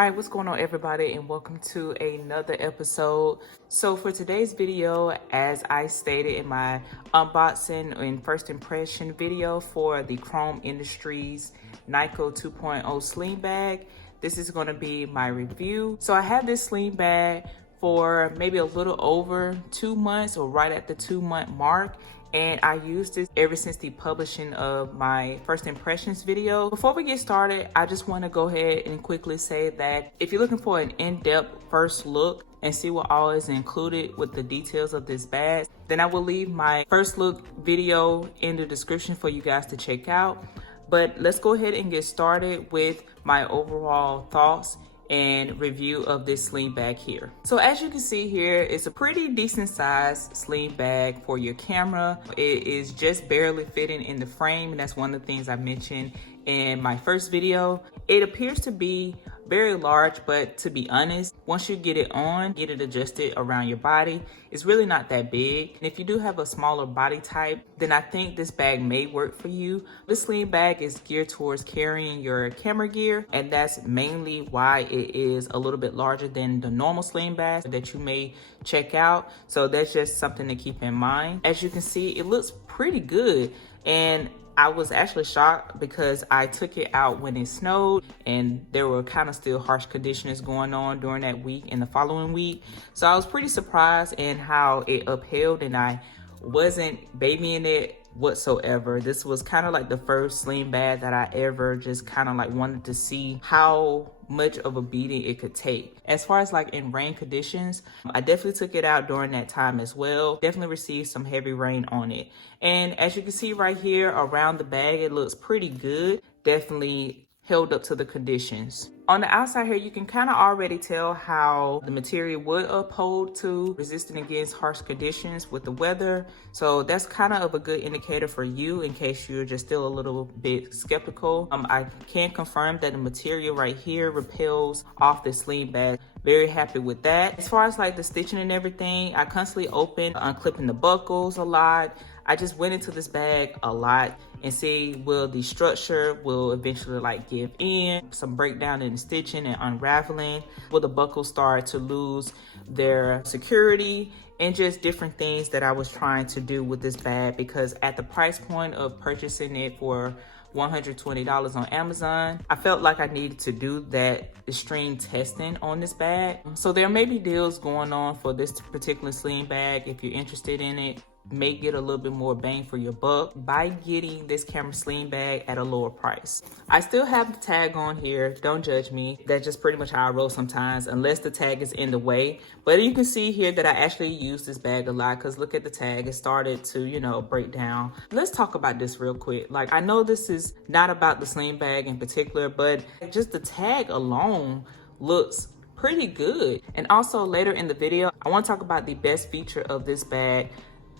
All right, what's going on, everybody, and welcome to another episode. So for today's video, as I stated in my unboxing and first impression video for the Chrome Industries Niko 2.0 Sling Bag, this is going to be my review. So I had this sling bag for maybe a little over 2 months, or right at the 2-month mark. And I used this ever since the publishing of my first impressions video. Before we get started, I just want to go ahead and quickly say that if you're looking for an in-depth first look and see what all is included with the details of this bag, then I will leave my first look video in the description for you guys to check out. But let's go ahead and get started with my overall thoughts and review of this sling bag here. So as you can see here, it's a pretty decent sized sling bag for your camera. It is just barely fitting in the frame, and that's one of the things I mentioned in my first video. It appears to be very large, but to be honest, once you get it on, get it adjusted around your body, it's really not that big. And if you do have a smaller body type, then I think this bag may work for you. This sling bag is geared towards carrying your camera gear, and that's mainly why it is a little bit larger than the normal sling bags that you may check out. So that's just something to keep in mind. As you can see, it looks pretty good, and I was actually shocked because I took it out when it snowed and there were kind of still harsh conditions going on during that week and the following week. So I was pretty surprised in how it upheld, and I wasn't babying it whatsoever. This was kind of like the first sling bag that I ever just kind of like wanted to see how much of a beating it could take. As far as like in rain conditions, I definitely took it out during that time as well. Definitely received some heavy rain on it. And as you can see right here around the bag, it looks pretty good. Definitely held up to the conditions. On the outside here, you can kind of already tell how the material would uphold to resisting against harsh conditions with the weather. So that's kind of a good indicator for you in case you're just still a little bit skeptical. I can confirm that the material right here repels off the sling bag. Very happy with that. As far as like the stitching and everything, I constantly open, unclipping the buckles a lot. I just went into this bag a lot and see will the structure will eventually like give in, some breakdown in the stitching and unraveling, will the buckles start to lose their security, and just different things that I was trying to do with this bag, because at the price point of purchasing it for $120 on Amazon, I felt like I needed to do that extreme testing on this bag. So there may be deals going on for this particular sling bag. If you're interested in it, may get a little bit more bang for your buck by getting this camera sling bag at a lower price. I still have the tag on here, don't judge me. That's just pretty much how I roll sometimes, unless the tag is in the way. But you can see here that I actually use this bag a lot, because look at the tag, it started to, you know, break down. Let's talk about this real quick. Like, I know this is not about the sling bag in particular, but just the tag alone looks pretty good. And also later in the video, I want to talk about the best feature of this bag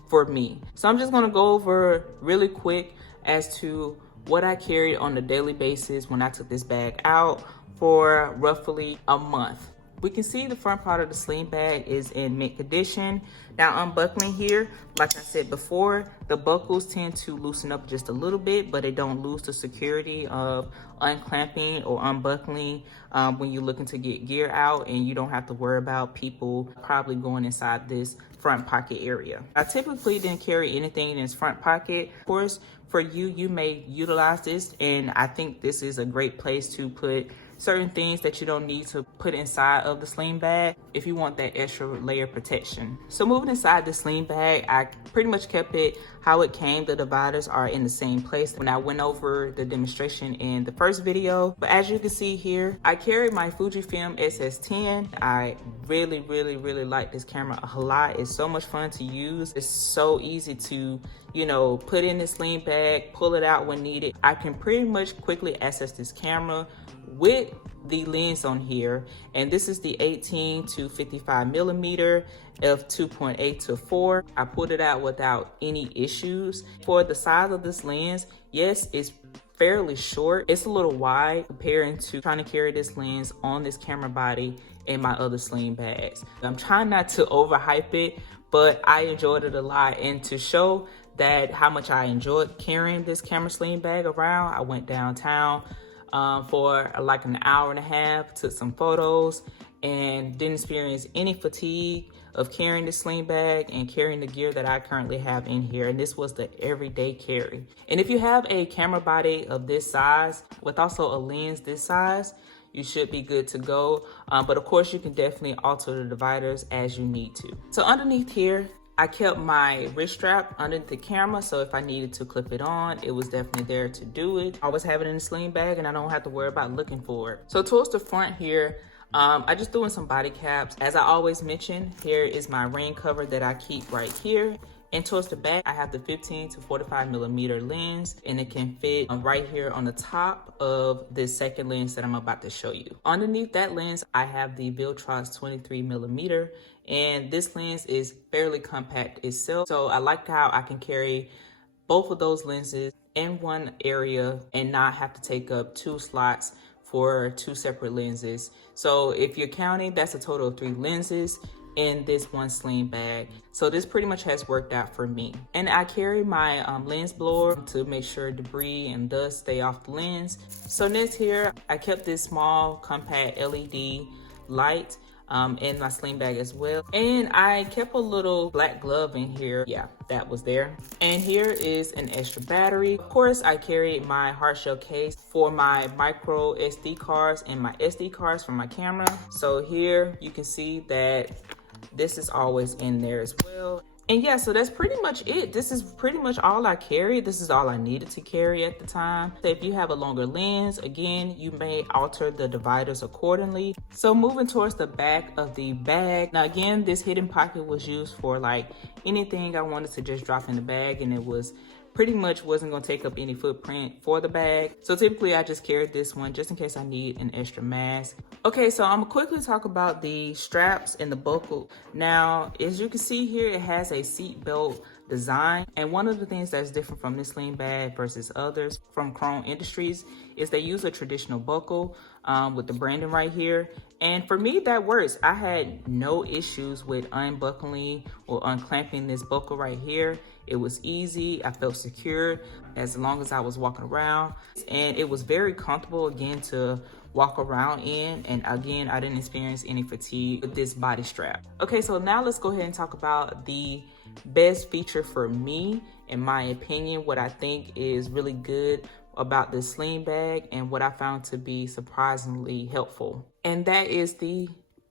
for me. So I'm just gonna go over really quick as to what I carried on a daily basis when I took this bag out for roughly a month. We can see the front part of the sling bag is in mint condition. Now unbuckling here, like I said before, the buckles tend to loosen up just a little bit, but they don't lose the security of unclamping or unbuckling when you're looking to get gear out, and you don't have to worry about people probably going inside this front pocket area. I typically didn't carry anything in this front pocket. Of course, for you, you may utilize this, and I think this is a great place to put certain things that you don't need to put inside of the sling bag if you want that extra layer of protection. So moving inside the sling bag, I pretty much kept it how it came. The dividers are in the same place when I went over the demonstration in the first video. But as you can see here, I carry my Fujifilm SS10. I really like this camera a lot. It's so much fun to use. It's so easy to, you know, put in the sling bag, pull it out when needed. I can pretty much quickly access this camera with the lens on here, and this is the 18 to 55 millimeter f 2.8 to 4. I pulled it out without any issues. For the size of this lens, yes, it's fairly short. It's a little wide comparing to trying to carry this lens on this camera body in my other sling bags. I'm trying not to overhype it, but I enjoyed it a lot, and to show that how much I enjoyed carrying this camera sling bag around, I went downtown for like an hour and a half, took some photos, and didn't experience any fatigue of carrying the sling bag and carrying the gear that I currently have in here. And this was the everyday carry. And if you have a camera body of this size with also a lens this size, you should be good to go. But of course, you can definitely alter the dividers as you need to. So underneath here, I kept my wrist strap underneath the camera, so if I needed to clip it on, it was definitely there to do it. I always have it in a sling bag and I don't have to worry about looking for it. So towards the front here, I just threw in some body caps. As I always mention, here is my rain cover that I keep right here. And towards the back, I have the 15 to 45 millimeter lens, and it can fit right here on the top of this second lens that I'm about to show you. Underneath that lens, I have the Viltrox 23 millimeter, and this lens is fairly compact itself. So I like how I can carry both of those lenses in one area and not have to take up 2 slots for 2 separate lenses. So if you're counting, that's a total of 3 lenses in this one sling bag. So this pretty much has worked out for me. And I carry my lens blower to make sure debris and dust stay off the lens. So next here, I kept this small compact LED light in my sling bag as well. And I kept a little black glove in here. Yeah, that was there. And here is an extra battery. Of course, I carried my hard shell case for my micro SD cards and my SD cards for my camera. So here you can see that this is always in there as well. And yeah, so that's pretty much it. This is pretty much all I carried. This is all I needed to carry at the time. So if you have a longer lens, again, you may alter the dividers accordingly. So moving towards the back of the bag. Now again, this hidden pocket was used for like anything I wanted to just drop in the bag, and it was pretty much wasn't going to take up any footprint for the bag. So typically I just carried this one just in case I need an extra mask. Okay, so I'm gonna quickly talk about the straps and the buckle. Now, as you can see here, it has a seat belt design. And one of the things that's different from this sling bag versus others from Chrome Industries is they use a traditional buckle with the branding right here. And for me, that works. I had no issues with unbuckling or unclamping this buckle right here. It was easy. I felt secure as long as I was walking around. And it was very comfortable, again, to walk around in. And again, I didn't experience any fatigue with this body strap. Okay, so now let's go ahead and talk about the best feature for me, in my opinion, what I think is really good about this sling bag and what I found to be surprisingly helpful. And that is the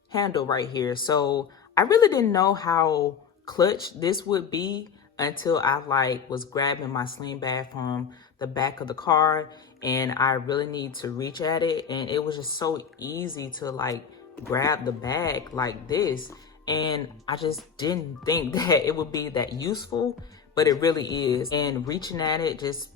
handle right here. So I really didn't know how clutch this would be until I was grabbing my sling bag from the back of the car and I really need to reach at it. And it was just so easy to grab the bag like this. And I just didn't think that it would be that useful, but it really is. And reaching at it just,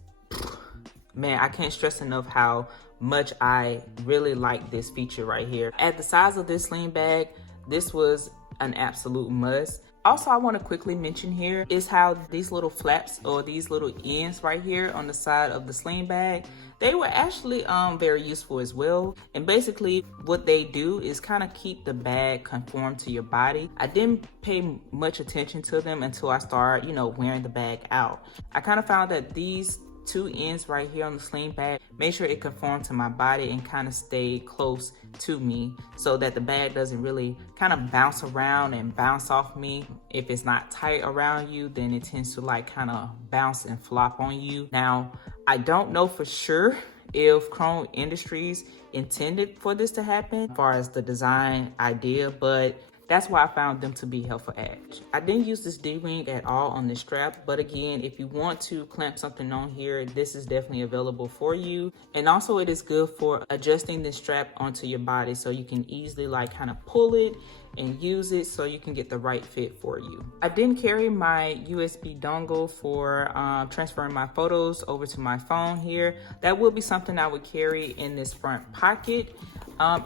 man, I can't stress enough how much I really like this feature right here. At the size of this sling bag, this was an absolute must. Also, I want to quickly mention here is how these little flaps or these little ends right here on the side of the sling bag, they were actually very useful as well. And basically what they do is kind of keep the bag conformed to your body. I didn't pay much attention to them until I started, wearing the bag out. I kind of found that these 2 ends right here on the sling bag made sure it conformed to my body and kind of stayed close to me so that the bag doesn't really kind of bounce around and bounce off me. If it's not tight around you, then it tends to kind of bounce and flop on you. Now, I don't know for sure if Chrome Industries intended for this to happen as far as the design idea, but that's why I found them to be helpful at. I didn't use this D-ring at all on this strap, but again, if you want to clamp something on here, this is definitely available for you. And also it is good for adjusting this strap onto your body so you can easily kind of pull it and use it so you can get the right fit for you. I didn't carry my USB dongle for transferring my photos over to my phone here. That would be something I would carry in this front pocket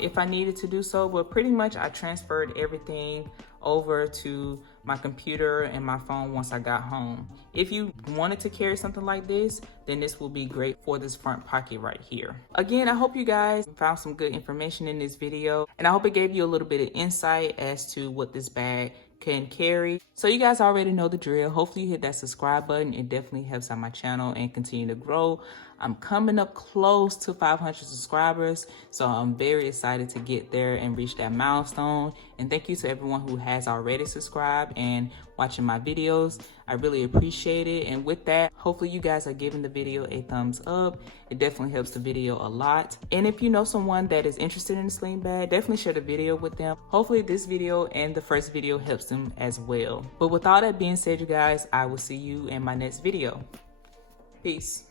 if I needed to do so, but pretty much I transferred everything over to my computer and my phone once I got home. If you wanted to carry something like this, then this will be great for this front pocket right here. Again, I hope you guys found some good information in this video, and I hope it gave you a little bit of insight as to what this bag can carry. So you guys already know the drill. Hopefully you hit that subscribe button. It definitely helps out my channel and continue to grow. I'm coming up close to 500 subscribers, so I'm very excited to get there and reach that milestone. And thank you to everyone who has already subscribed and watching my videos. I really appreciate it. And with that, hopefully you guys are giving the video a thumbs up. It definitely helps the video a lot. And if you know someone that is interested in the sling bag, definitely share the video with them. Hopefully this video and the first video helps them as well. But with all that being said, you guys, I will see you in my next video. Peace.